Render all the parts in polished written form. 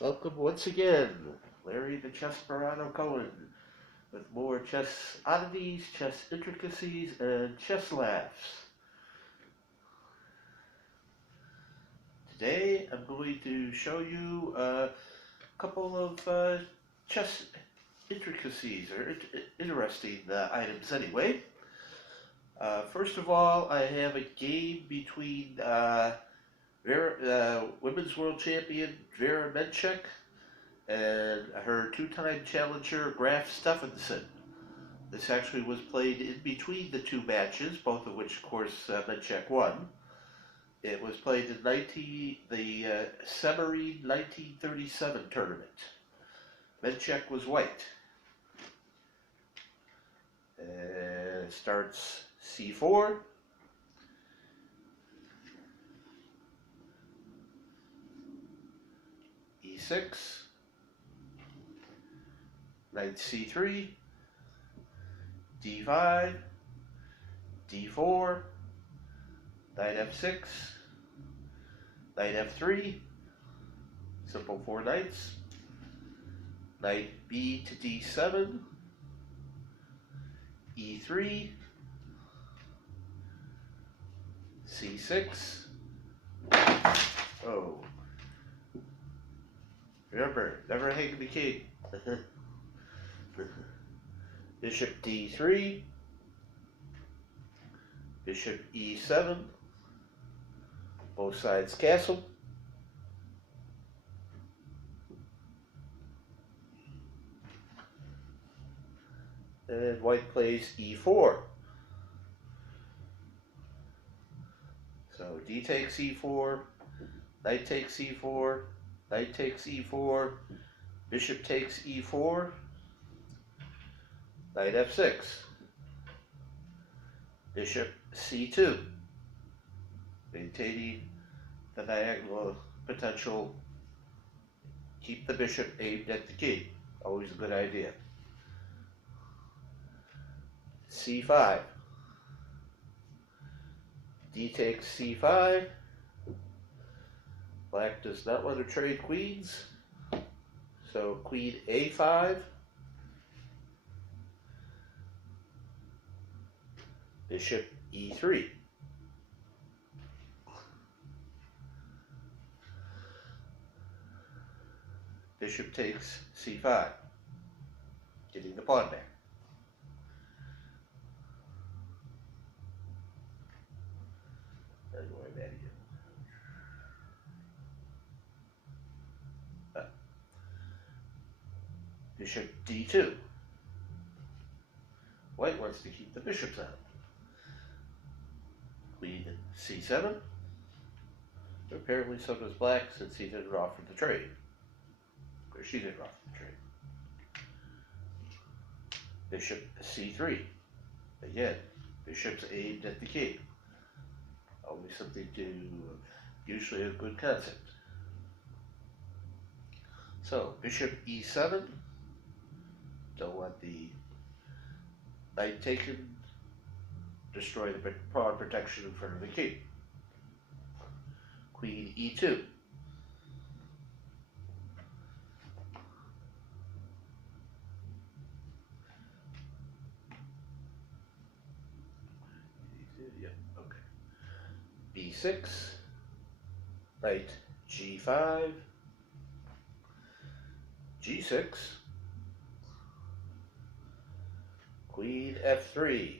Welcome once again, Larry the Chess Pirano Cohen, with more chess oddities, chess intricacies, and chess laughs. Today I'm going to show you a couple of chess intricacies, or interesting items anyway. First of all, I have a game between Vera, women's world champion Vera Menchik and her two-time challenger Graf Stephenson. This actually was played in between the two matches, both of which, of course, Menchik won. It was played in the Semarine 1937 tournament. Menchik was white. And it starts c4. e6. Knight c3, d5, d4, knight f6, knight f3, simple four knights, knight b to d7, e3, c6. Oh, remember, never hang the king. Bishop d3, bishop e7, both sides castle, and white plays e4. So d takes e4, knight takes e4, knight takes e4, bishop takes e4, knight f6, bishop c2, maintaining the diagonal potential. Keep the bishop aimed at the king, always a good idea. c5, d takes c5. Black does not want to trade queens, so queen a5, bishop e3. Bishop takes c5, getting the pawn back. Bishop d2. White wants to keep the bishops out. Queen c7. Apparently so does black, since he didn't offer the trade. Or she didn't offer the trade. Bishop c3. Again, bishops aimed at the king. Always something to, usually a good concept. So, bishop e7. Don't want the knight taken, destroy the pawn protection in front of the king. Queen e2. Yep, okay. b6, knight g5, g6, queen f3,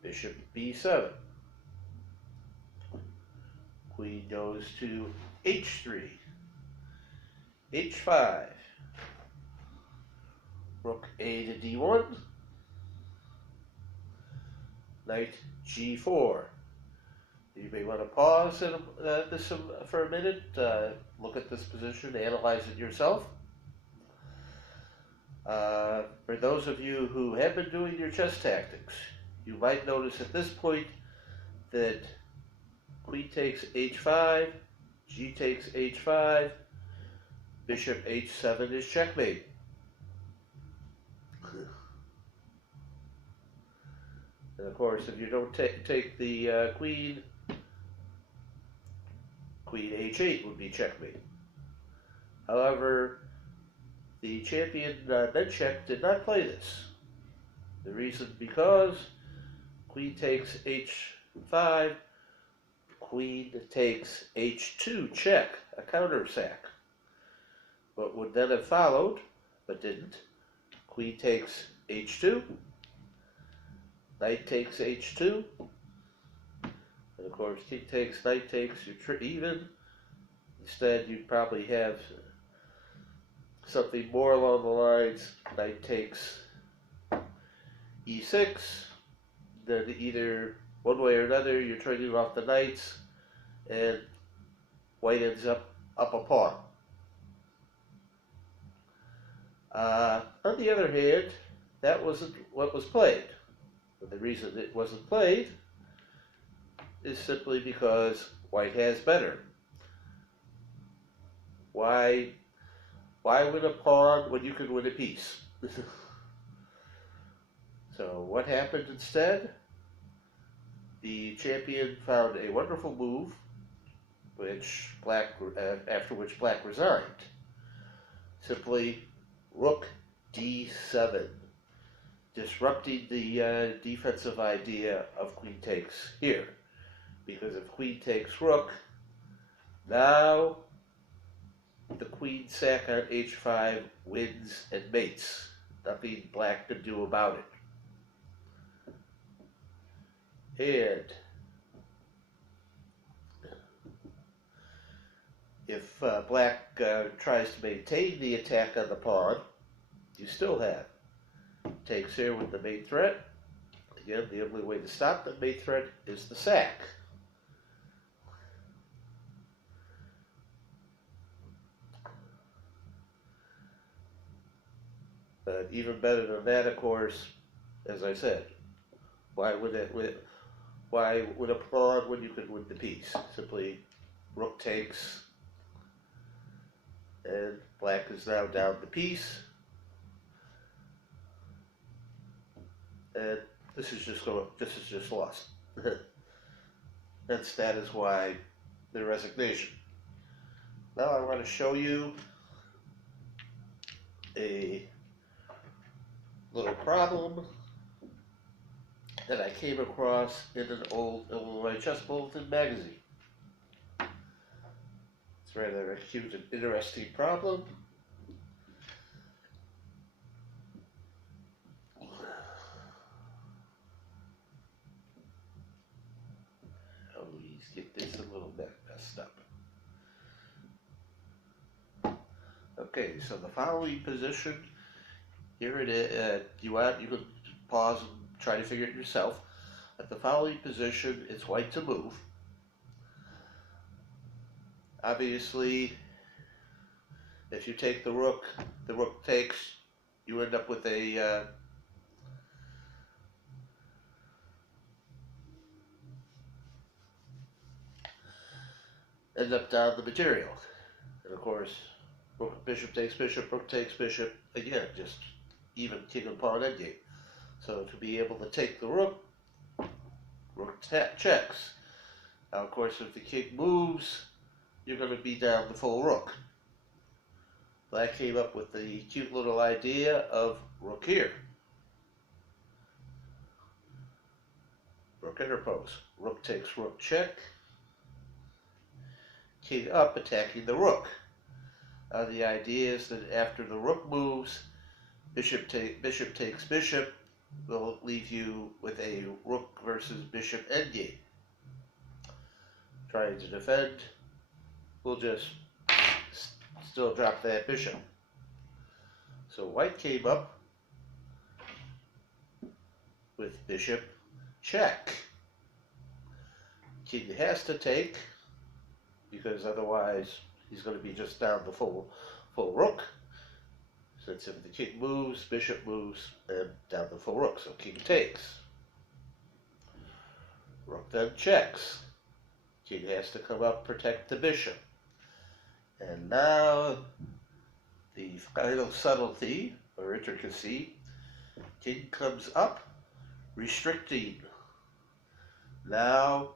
bishop b7, queen goes to h3, h5, rook a to d1, knight g4. You may want to pause this for a minute, look at this position, analyze it yourself. For those of you who have been doing your chess tactics, you might notice at this point that queen takes h5, g takes h5, bishop h7 is checkmate. And of course, if you don't take the queen Queen h8 would be checkmate. However, the champion Menchik did not play this. The reason because queen takes h5, queen takes h2 check, a counter sack. What would then have followed, but didn't, queen takes h2, knight takes h2, and of course king takes, knight takes, you're even. Instead, you'd probably have something more along the lines, knight takes e6, then either one way or another you're trading off the knights, and white ends up a pawn. On the other hand, that wasn't what was played. But the reason it wasn't played is simply because white has better. Why win a pawn when you can win a piece? So what happened instead? The champion found a wonderful move, after which black resigned. Simply rook d7, disrupting the defensive idea of queen takes here. Because if queen takes rook, now the queen sack on h5 wins and mates. Nothing black can do about it. And if black tries to maintain the attack on the pawn, you still have takes here with the mate threat. Again, the only way to stop the mate threat is the sack. But even better than that, of course, as I said, why win a pawn when you can win the piece? Simply rook takes, and black is now down the piece. And this is just lost. Hence, that is why the resignation. Now I want to show you a little problem that I came across in an old Illinois Chess Bulletin magazine. It's rather a cute and interesting problem. Please get this a little bit messed up. Okay, so the following position, here it is. You can pause and try to figure it yourself. At the following position, it's white to move. Obviously, if you take the rook takes, you end up with a end up down the material. And of course, bishop takes bishop, rook takes bishop, again, just even king and pawn endgame. So to be able to take the rook checks. Now, of course, if the king moves, you're going to be down the full rook. Black came up with the cute little idea of rook here. Rook interpose. Rook takes rook check. King up, attacking the rook. The idea is that after the rook moves, bishop takes bishop will leave you with a rook versus bishop endgame. Trying to defend, we'll just still drop that bishop. So white came up with bishop check. King has to take, because otherwise he's going to be just down the full rook. Since if the king moves, bishop moves, and down the full rook. So king takes. Rook then checks. King has to come up, protect the bishop. And now the final subtlety, or intricacy, king comes up, restricting. Now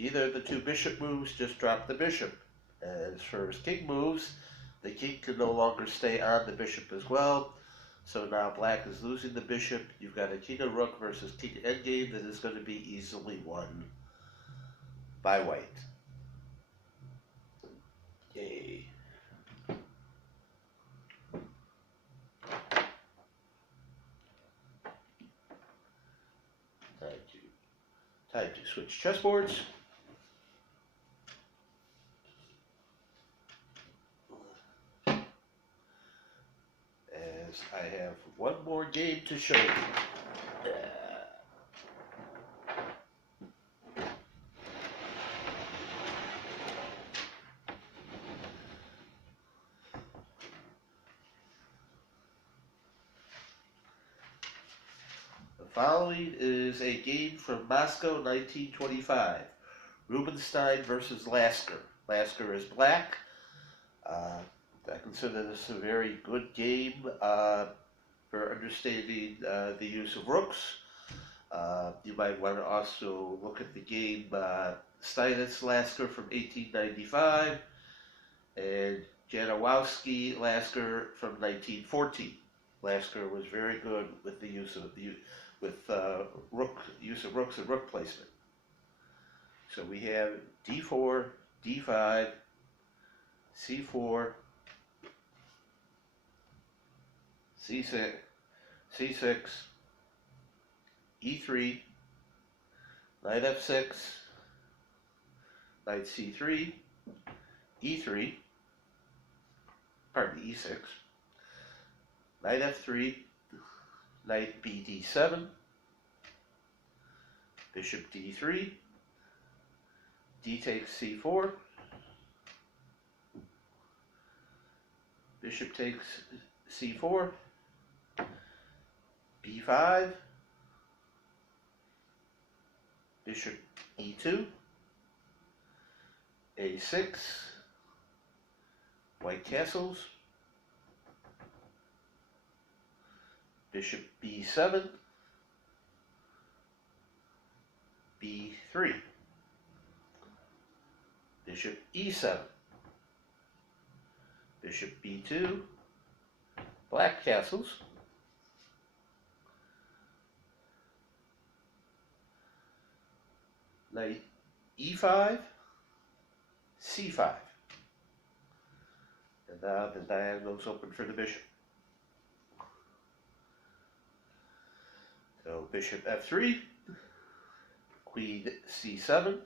Either of the two bishop moves, just drop the bishop. As for his king moves, the king can no longer stay on the bishop as well. So now black is losing the bishop. You've got a king and rook versus king endgame that is going to be easily won by white. Yay. Time to switch chessboards. As I have one more game to show you. The following is a game from Moscow, 1925. Rubinstein versus Lasker. Lasker is black. I consider this a very good game for understanding the use of rooks. You might want to also look at the game Steinitz Lasker from 1895 and Janowski Lasker from 1914. Lasker was very good with the use of use of rooks and rook placement. So we have d4, d5, c4, c6, c6, e3, knight f6, knight c3, e3, pardon me, e6, knight f3, knight bd7, bishop d3, d takes c4, bishop takes c4, b5, bishop e2, a6, white castles, bishop b7, b3, bishop e7, bishop b2, black castles, knight e5, c5, and now the diagonals open for the bishop. So bishop f3, queen c7,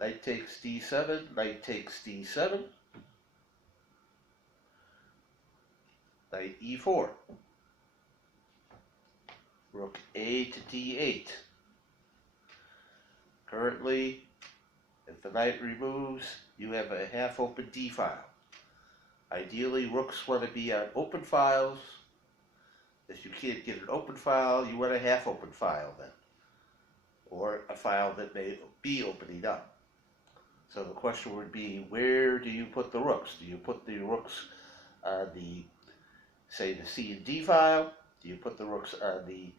knight takes d7, knight takes d7, knight e4, rook a to d8. Currently, if the knight removes, you have a half-open d file. Ideally, rooks want to be on open files. If you can't get an open file, you want a half-open file then, or a file that may be opening up. So the question would be, where do you put the rooks? Do you put the rooks on the, say, the C and D file? Do you put the rooks on the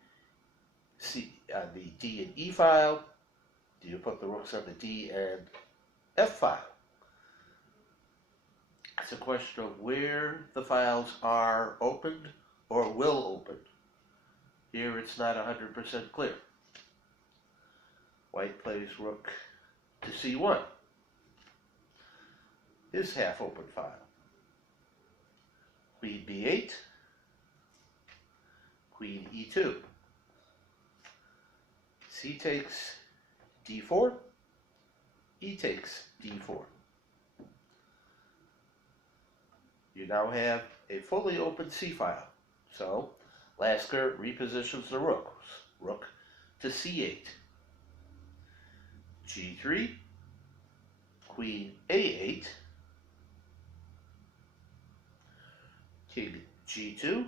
D and E file? Do you put the rooks on the D and F file? It's a question of where the files are opened or will open. Here it's not 100% clear. White plays rook to C1. His half-open file. Queen B8, Queen E2. C takes D4, E takes D4. You now have a fully open C file. So, Lasker repositions the rooks. Rook to C8. G3, Queen A8, King G2,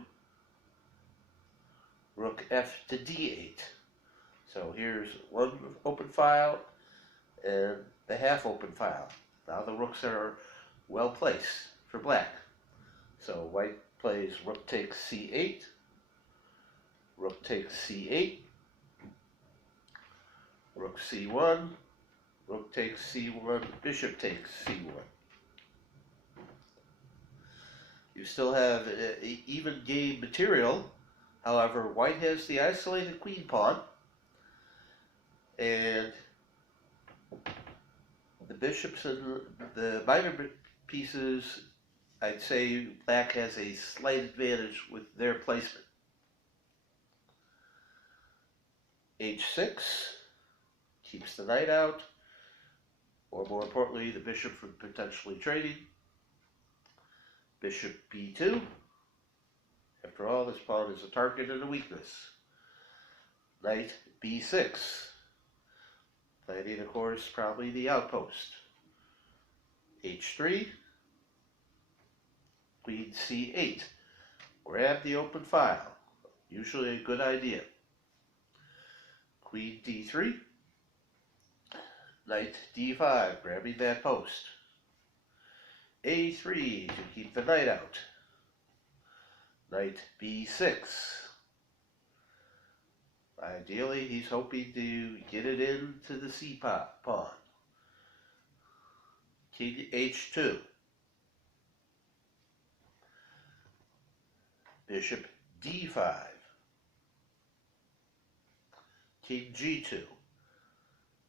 Rook F to D8. So here's one open file and the half open file. Now the rooks are well placed for black. So white plays rook takes C8, rook takes C8, rook c1, rook takes c1, bishop takes c1. You still have even game material. However, white has the isolated queen pawn, and the bishops and the minor pieces, I'd say black has a slight advantage with their placement. H6 keeps the knight out, or more importantly, the bishop from potentially trading. Bishop b2. After all, this pawn is a target and a weakness. Knight b6. Knighting, of course, probably the outpost. H3. Queen c8. Grab the open file. Usually a good idea. Queen d3. Knight d5, grabbing that post. A3 to keep the knight out. Knight b6. Ideally, he's hoping to get it into the c pawn. King h2. Bishop d5. King g2.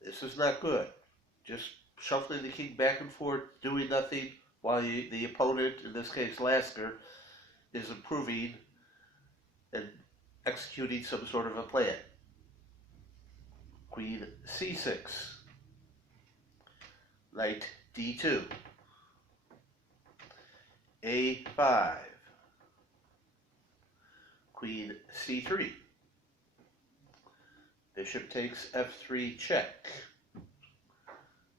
This is not good. Just shuffling the king back and forth, doing nothing, while the opponent, in this case Lasker, is improving and executing some sort of a plan. Queen c6. Knight d2. a5. Queen c3. Bishop takes f3 check.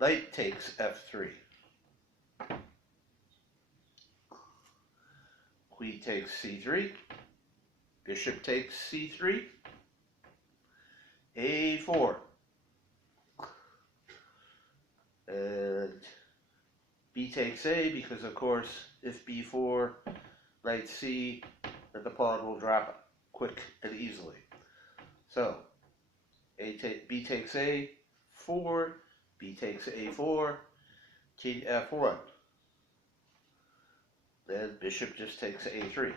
Knight takes f3. Queen takes c3. Bishop takes c3. a4. And b takes a, because of course if b4, knight c, then the pawn will drop quick and easily. So b takes a, 4, b takes a4, king f1. Then bishop just takes a3.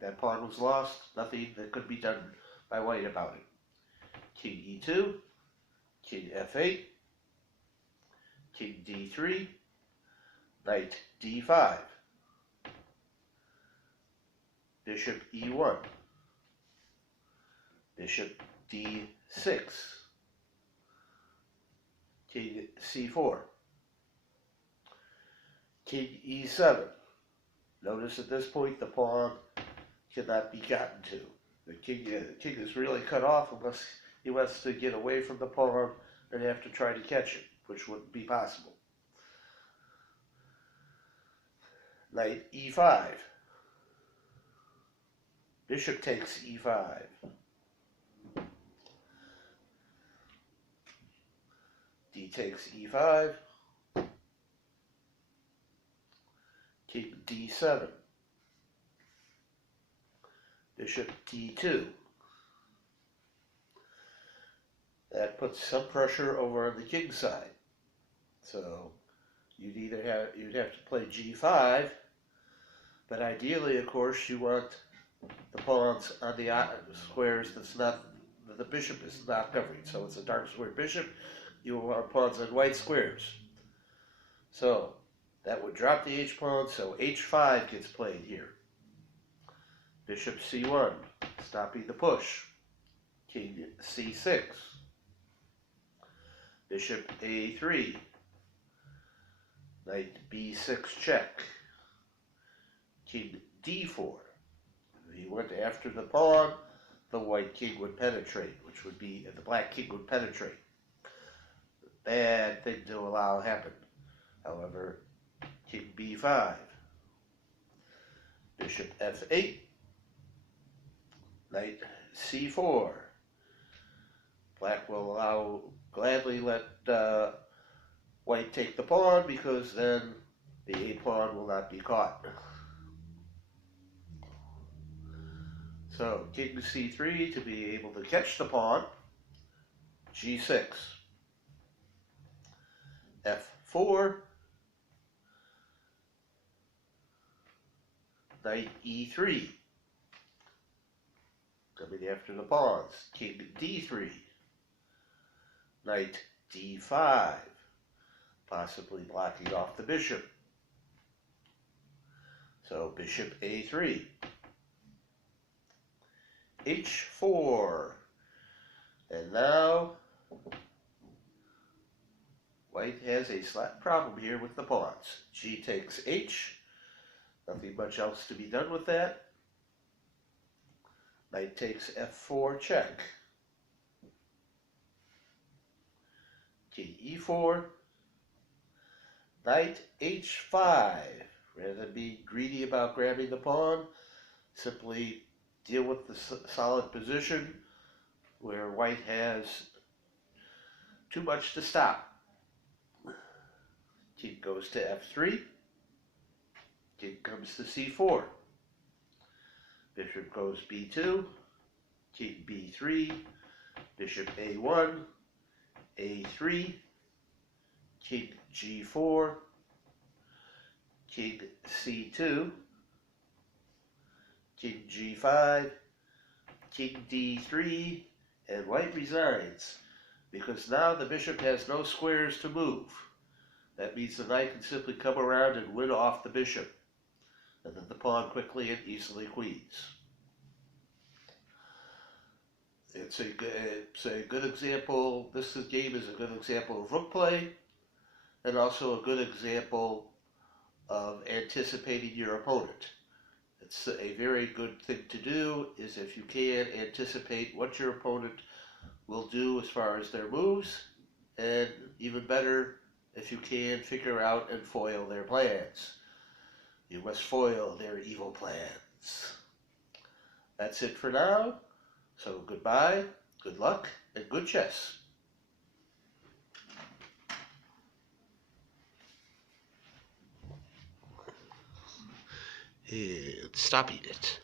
That pawn was lost, nothing that could be done by white about it. King e2, king f8, king d3, knight d5, bishop e1, bishop d6, king c4, king e7. Notice at this point the pawn cannot be gotten to. The king is really cut off unless he wants to get away from the pawn and have to try to catch it, which wouldn't be possible. Knight e5. Bishop takes e5. D takes e5. King d7. Bishop d2. That puts some pressure over on the king side. So you'd have to play g5, but ideally, of course, you want the pawns on the squares that the bishop is not covering. So it's a dark square bishop. You want pawns on white squares. So that would drop the h pawn. So h5 gets played here. Bishop c1, stopping the push. King c6. Bishop a3. Knight b6 check. King d4. If he went after the pawn, the white king would penetrate, which would be, the black king would penetrate. Bad thing to allow happen. However, king b5. Bishop f8. Knight c4. Black will gladly let white take the pawn, because then the a pawn will not be caught. So king c3 to be able to catch the pawn. G6, F4, knight E3, coming after the pawns, king D3, knight D5, possibly blocking off the bishop. So bishop A3, H4, and now white has a slight problem here with the pawns. G takes H, nothing much else to be done with that. Knight takes F4 check. King E4, knight H5. Rather than be greedy about grabbing the pawn, simply deal with the solid position where white has too much to stop. King goes to F3. King comes to C4. Bishop goes B2. King B3. Bishop A1. A3. King G4. King C2. King G5. King D3. And white resigns, because now the bishop has no squares to move. That means the knight can simply come around and win off the bishop, and then the pawn quickly and easily queens. It's a good example. This game is a good example of rook play, and also a good example of anticipating your opponent. It's a very good thing to do, is if you can anticipate what your opponent will do as far as their moves, and even better, if you can figure out and foil their plans. You must foil their evil plans. That's it for now. So goodbye, good luck, and good chess. And stop eating it.